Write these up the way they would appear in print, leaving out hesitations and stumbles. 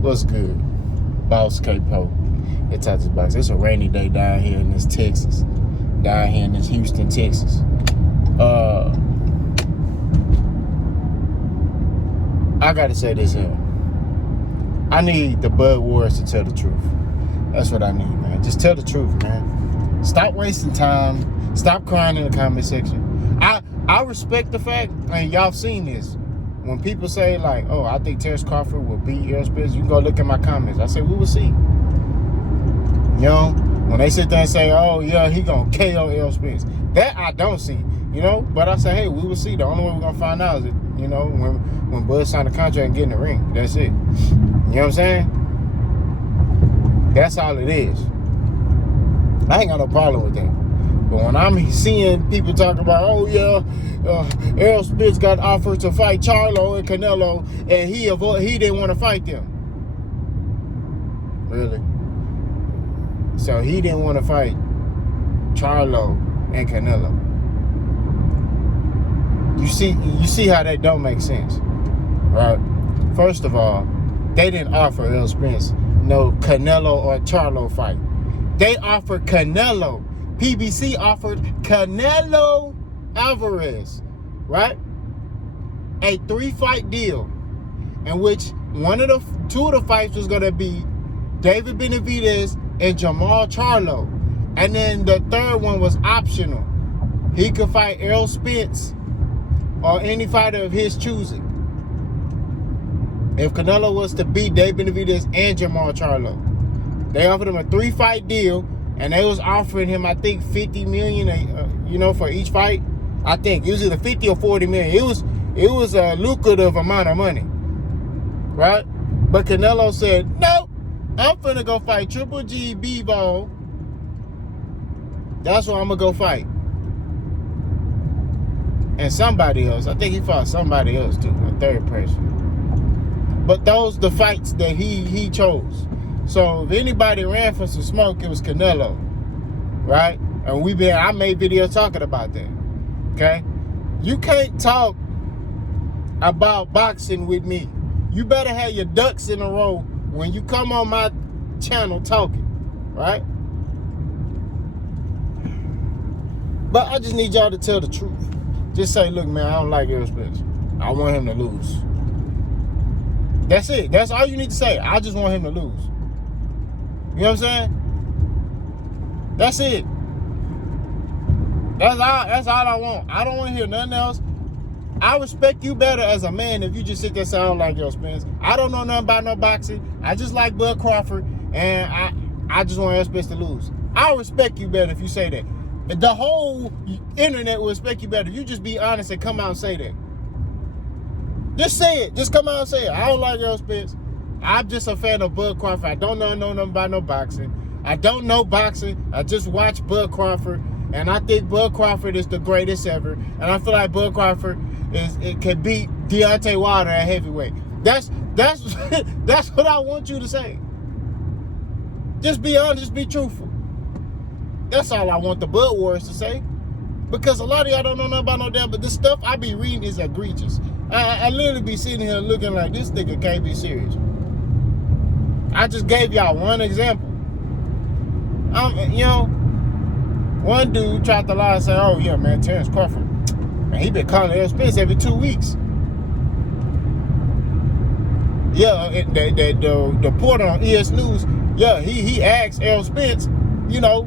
What's good? Boss K-Po. It's Texas Box. It's a rainy day down here in this Texas. Down here in this Houston, Texas. I gotta say this here. I need the Bud Wars to tell the truth. That's what I need, man. Just tell the truth, man. Stop wasting time. Stop crying in the comment section. I respect the fact, and y'all seen this. When people say like, oh, I think Terrence Crawford will beat Errol Spence, you can go look at my comments. I say, we will see. You know, when they sit there and say, oh, yeah, he going to KO Errol Spence. That I don't see, you know. But I say, hey, we will see. The only way we're going to find out is, you know, when Bud signed the contract and get in the ring. That's it. You know what I'm saying? That's all it is. I ain't got no problem with that. But when I'm seeing people talk about, oh, yeah, Errol Spence got offered to fight Charlo and Canelo, and he didn't want to fight them. Really? So he didn't want to fight Charlo and Canelo. You see how that don't make sense, right? First of all, they didn't offer Errol Spence no Canelo or Charlo fight. They offered Canelo. PBC offered Canelo Alvarez, right? A 3-fight deal in which two of the fights was going to be David Benavidez and Jamal Charlo. And then the third one was optional. He could fight Errol Spence or any fighter of his choosing. If Canelo was to beat David Benavidez and Jamal Charlo. They offered him a 3-fight deal. And they was offering him, I think, $50 million, for each fight. I think it was either 50 or 40 million. It was a lucrative amount of money, right? But Canelo said, nope, I'm finna go fight Triple G Bivol. That's what I'm gonna go fight. And somebody else. I think he fought somebody else too, a third person. But those the fights that he chose. So if anybody ran for some smoke, it was Canelo, right? And I made videos talking about that, okay? You can't talk about boxing with me. You better have your ducks in a row when you come on my channel talking, right? But I just need y'all to tell the truth. Just say, look, man, I don't like Errol Spence. I want him to lose. That's it. That's all you need to say. I just want him to lose. You know what I'm saying? That's it. That's all I want. I don't want to hear nothing else. I respect you better as a man if you just sit there and say, I don't like Errol Spence. I don't know nothing about no boxing. I just like Bud Crawford, and I just want Errol Spence to lose. I respect you better if you say that. The whole internet will respect you better if you just be honest and come out and say that. Just say it. Just come out and say it. I don't like Errol Spence. I'm just a fan of Bud Crawford. I don't know nothing about no boxing. I don't know boxing. I just watch Bud Crawford, and I think Bud Crawford is the greatest ever. And I feel like Bud Crawford can beat Deontay Wilder at heavyweight. That's what I want you to say. Just be honest. Just be truthful. That's all I want the Bud Wars to say. Because a lot of y'all don't know nothing about no damn, but this stuff I be reading is egregious. I literally be sitting here looking like this nigga can't be serious. I just gave y'all one example. One dude tried to lie and say, oh, yeah, man, Terrence Crawford, man, he been calling Errol Spence every 2 weeks. Yeah, the reporter on ES News, yeah, he asked Errol Spence, how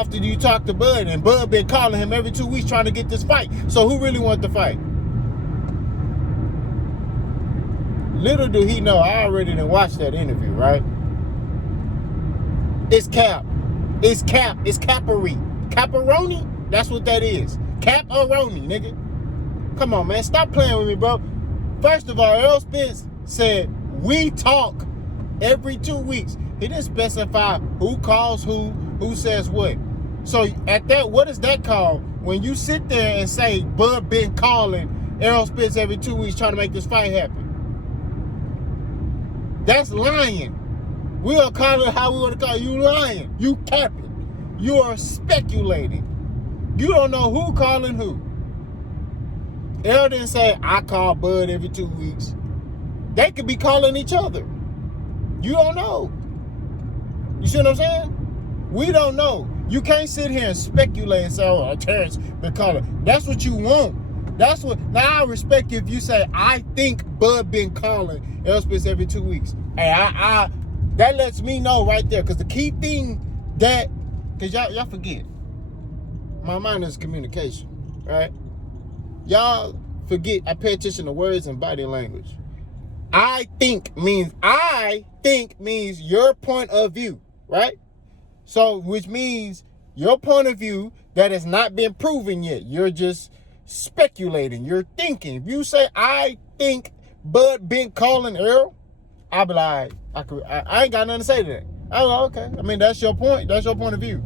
often do you talk to Bud? And Bud been calling him every 2 weeks trying to get this fight. So who really want the fight? Little do he know, I already done watched that interview, right? It's cap. It's cap. It's caparoni. Caparoni? That's what that is. Cap-a-roni, nigga. Come on, man. Stop playing with me, bro. First of all, Errol Spence said, we talk every 2 weeks. He didn't specify who calls who says what. So at that, what is that called? When you sit there and say, Bud been calling Errol Spence every 2 weeks trying to make this fight happen. That's lying. We'll call it how we want to call it. You lying. You capping. You are speculating. You don't know who calling who. Errol didn't say, I call Bud every 2 weeks. They could be calling each other. You don't know. You see what I'm saying? We don't know. You can't sit here and speculate and say, oh, Terrence been calling. That's what you want. That's what. Now, I respect you if you say, I think Bud been calling Elspeth every 2 weeks. Hey, that lets me know right there. Because the key thing that, because y'all forget, my mind is communication, right? Y'all forget, I pay attention to words and body language. I think means your point of view, right? So, which means your point of view that has not been proven yet. You're just speculating. You're thinking. If you say, I think Bud been calling Earl, I'll be like, I ain't got nothing to say to that. I'm like, okay. I mean, that's your point. That's your point of view.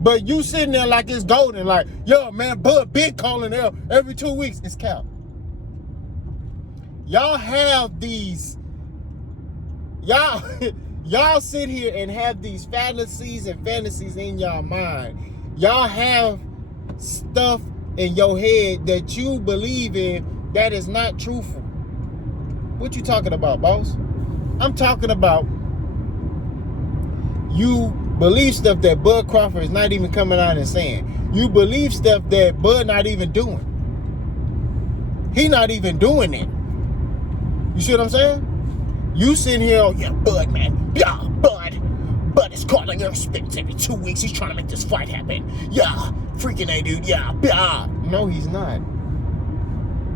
But you sitting there like it's golden, like, yo, man, Bud been calling Earl every 2 weeks. It's cap. Y'all have these, y'all sit here and have these fantasies in y'all mind. Y'all have stuff in your head that you believe in that is not truthful. What you talking about, boss? I'm talking about you believe stuff that Bud Crawford is not even coming out and saying. You believe stuff that Bud not even doing. He not even doing it. You see what I'm saying? You sitting here, oh yeah, Bud, man. Yeah, Bud is calling your spits every 2 weeks. He's trying to make this fight happen. Yeah, freaking A, dude. Yeah. No, he's not.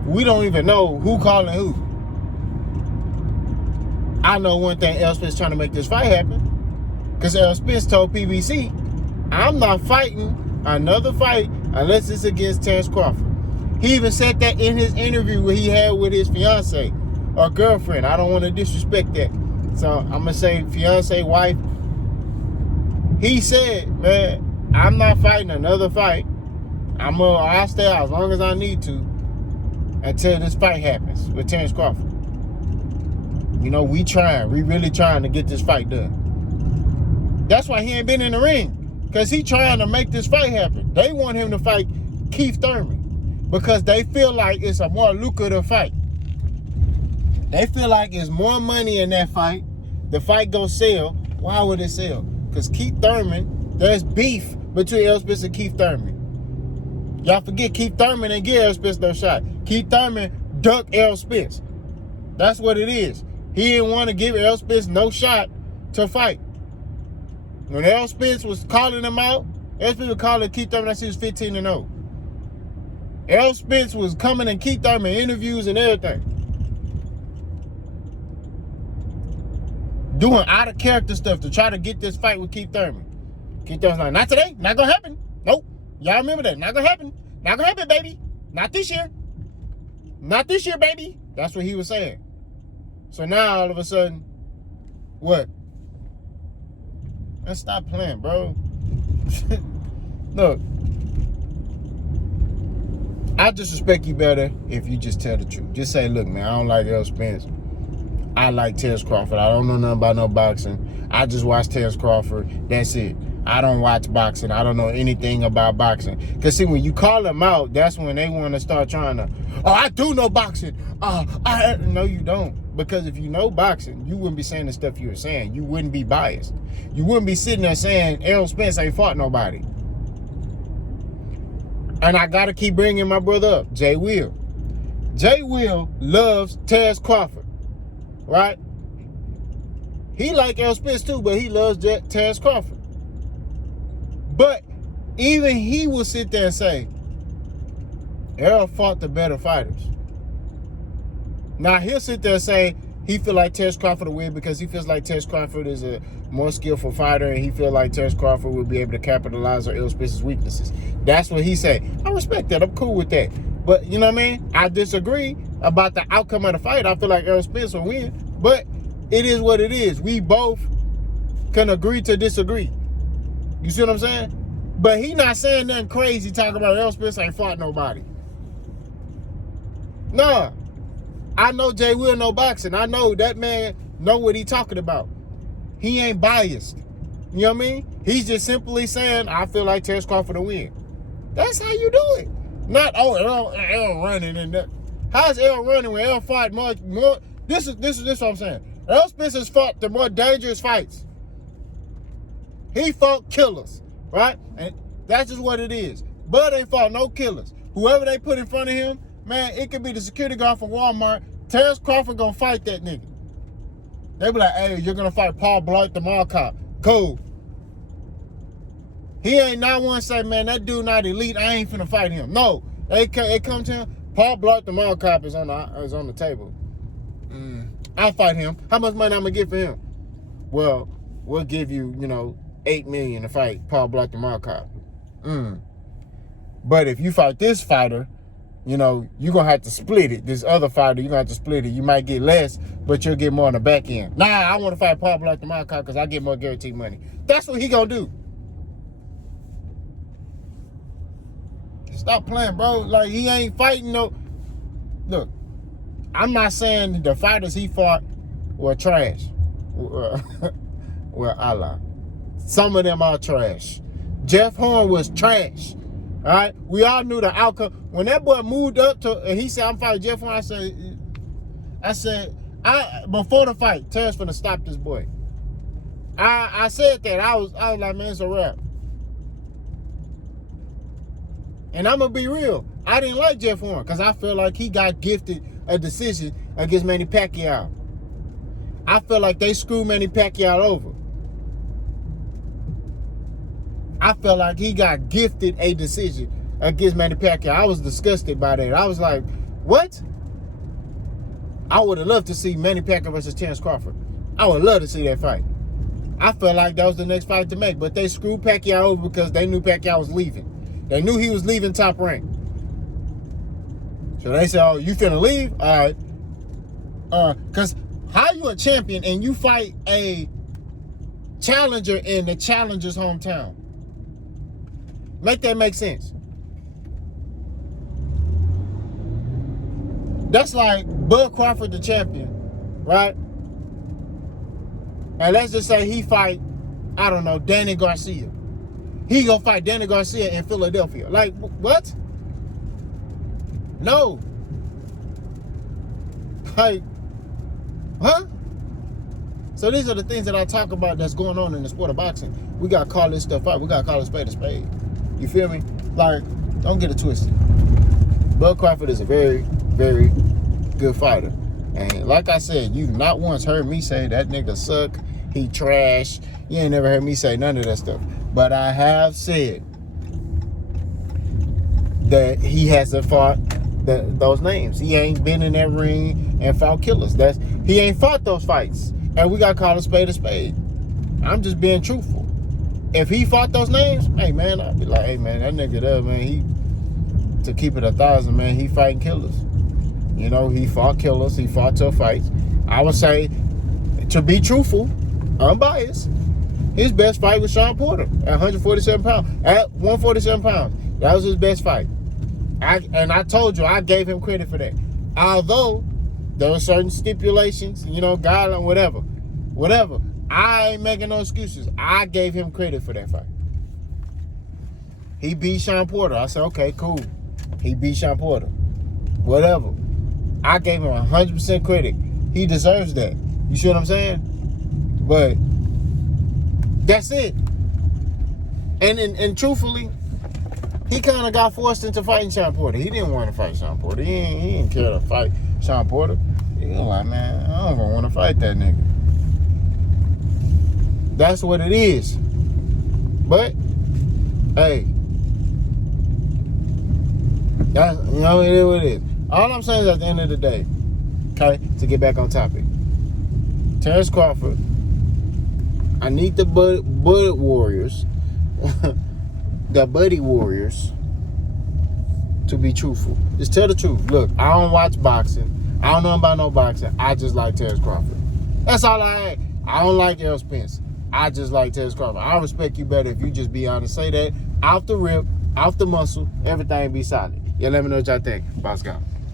We don't even know who calling who. I know one thing, Elspeth's trying to make this fight happen. Because Elspeth told PBC, I'm not fighting another fight unless it's against Terrence Crawford. He even said that in his interview where he had with his fiance or girlfriend. I don't want to disrespect that. So I'm going to say fiance, wife. He said, man, I'm not fighting another fight. I'll stay out as long as I need to until this fight happens with Terrence Crawford. You know, we really trying to get this fight done. That's why he ain't been in the ring. Because he trying to make this fight happen. They want him to fight Keith Thurman. Because they feel like it's a more lucrative fight. They feel like it's more money in that fight. The fight gonna sell. Why would it sell? Because Keith Thurman, there's beef between Elspeth and Keith Thurman. Y'all forget Keith Thurman didn't give Elspeth no shot. Keith Thurman ducked Elspeth. That's what it is. He didn't want to give Elspeth no shot to fight. When Elspeth was calling him out, Elspeth was calling Keith Thurman that she was 15-0. Elspeth was coming in Keith Thurman interviews and everything. Doing out of character stuff to try to get this fight with Keith Thurman. Keith Thurman's like, not today, not gonna happen. Nope. Y'all remember that. Not gonna happen. Not gonna happen, baby. Not this year. Not this year, baby. That's what he was saying. So now all of a sudden, what? Let's stop playing, bro. Look, I just respect you better if you just tell the truth. Just say, look, man, I don't like Errol Spence. I like Terrence Crawford. I don't know nothing about no boxing. I just watch Terrence Crawford. That's it. I don't watch boxing. I don't know anything about boxing. Because, see, when you call them out, that's when they want to start trying to, oh, I do know boxing. No, you don't. Because if you know boxing, you wouldn't be saying the stuff you were saying. You wouldn't be biased. You wouldn't be sitting there saying Errol Spence ain't fought nobody. And I got to keep bringing my brother up, Jay Will. Jay Will loves Terrence Crawford, right? He like Errol Spence too, but he loves Terrence Crawford. But even he will sit there and say, Errol fought the better fighters. Now, he'll sit there and say he feel like Terrence Crawford will win because he feels like Terrence Crawford is a more skillful fighter and he feel like Terrence Crawford will be able to capitalize on Errol Spence's weaknesses. That's what he said. I respect that. I'm cool with that. But, you know what I mean? I disagree about the outcome of the fight. I feel like Errol Spence will win. But it is what it is. We both can agree to disagree. You see what I'm saying? But he not saying nothing crazy talking about Errol Spence ain't fought nobody. Nah. I know Jay Will know boxing. I know that man know what he talking about. He ain't biased. You know what I mean? He's just simply saying, I feel like Terrence Crawford will win. That's how you do it. Not, oh, Errol running and that. How's Errol running when Errol fought more? This is what I'm saying. Errol Spence has fought the more dangerous fights. He fought killers, right? And that's just what it is. Bud ain't fought no killers. Whoever they put in front of him, man, it could be the security guard from Walmart. Terrence Crawford gonna fight that nigga. They be like, hey, you're gonna fight Paul Blart the Mall Cop. Cool. He ain't not one say, man, that dude not elite. I ain't finna fight him. No, they come to him. Paul Blart the Mall Cop is on the table. I'll fight him. How much money I'm gonna get for him? Well, we'll give you, $8 million to fight Paul Blart the Mall Cop. But if you fight this fighter, you're gonna have to split it. This other fighter, you're gonna have to split it. You might get less, but you'll get more on the back end. Nah, I want to fight Paul Blart the Mall Cop because I get more guaranteed money. That's what he gonna do. Stop playing, bro. Like, he ain't fighting no... Look, I'm not saying the fighters he fought were trash. Well, Allah. Some of them are trash. Jeff Horn was trash. All right? We all knew the outcome. When that boy moved up to... And he said, I'm fighting Jeff Horn. I said, before the fight, Terrence finna stop this boy. I said that. I was like, man, it's a wrap. And I'm going to be real. I didn't like Jeff Horn because I feel like he got gifted a decision against Manny Pacquiao. I feel like they screwed Manny Pacquiao over. I felt like he got gifted a decision against Manny Pacquiao. I was disgusted by that. I was like, what? I would have loved to see Manny Pacquiao versus Terrence Crawford. I would love to see that fight. I felt like that was the next fight to make, but they screwed Pacquiao over because they knew Pacquiao was leaving. They knew he was leaving Top Rank. So they said, oh, you finna leave? All right. Because how you a champion and you fight a challenger in the challenger's hometown? Make that make sense. That's like Bud Crawford, the champion, right? And let's just say he fight, I don't know, Danny Garcia. He gonna fight Danny Garcia in Philadelphia. Like, what? No. Like, huh? So these are the things that I talk about that's going on in the sport of boxing. We gotta call this stuff out. We gotta call it spade a spade. You feel me? Like, don't get it twisted. Bud Crawford is a very, very good fighter. And like I said, you've not once heard me say that nigga suck, he trash. You ain't never heard me say none of that stuff. But I have said that he hasn't fought those names. He ain't been in that ring and fought killers. He ain't fought those fights. And we got to call a spade a spade. I'm just being truthful. If he fought those names, hey, man, I'd be like, hey, man, that nigga there, man, to keep it 1,000, man, he fighting killers. He fought killers. He fought tough fights. I would say, to be truthful, unbiased, his best fight was Sean Porter at 147 pounds. At 147 pounds. That was his best fight. And I told you, I gave him credit for that. Although, there were certain stipulations, guideline, whatever. I ain't making no excuses. I gave him credit for that fight. He beat Sean Porter. I said, okay, cool. He beat Sean Porter. Whatever. I gave him 100% credit. He deserves that. You see what I'm saying? But that's it. And truthfully, he kind of got forced into fighting Sean Porter. He didn't want to fight Sean Porter. He didn't care to fight Sean Porter. He was like, man, I don't even want to fight that nigga. That's what it is. But, hey, that's, it is what it is. All I'm saying is at the end of the day, okay, to get back on topic, Terrence Crawford, I need the Bud Warriors, the Buddy Warriors, to be truthful. Just tell the truth. Look, I don't watch boxing. I don't know about no boxing. I just like Terrence Crawford. That's all I had. I don't like Errol Spence. I just like Terrence Crawford. I respect you better if you just be honest. Say that off the rip, off the muscle, everything be solid. Yeah, let me know what y'all think. Boss out.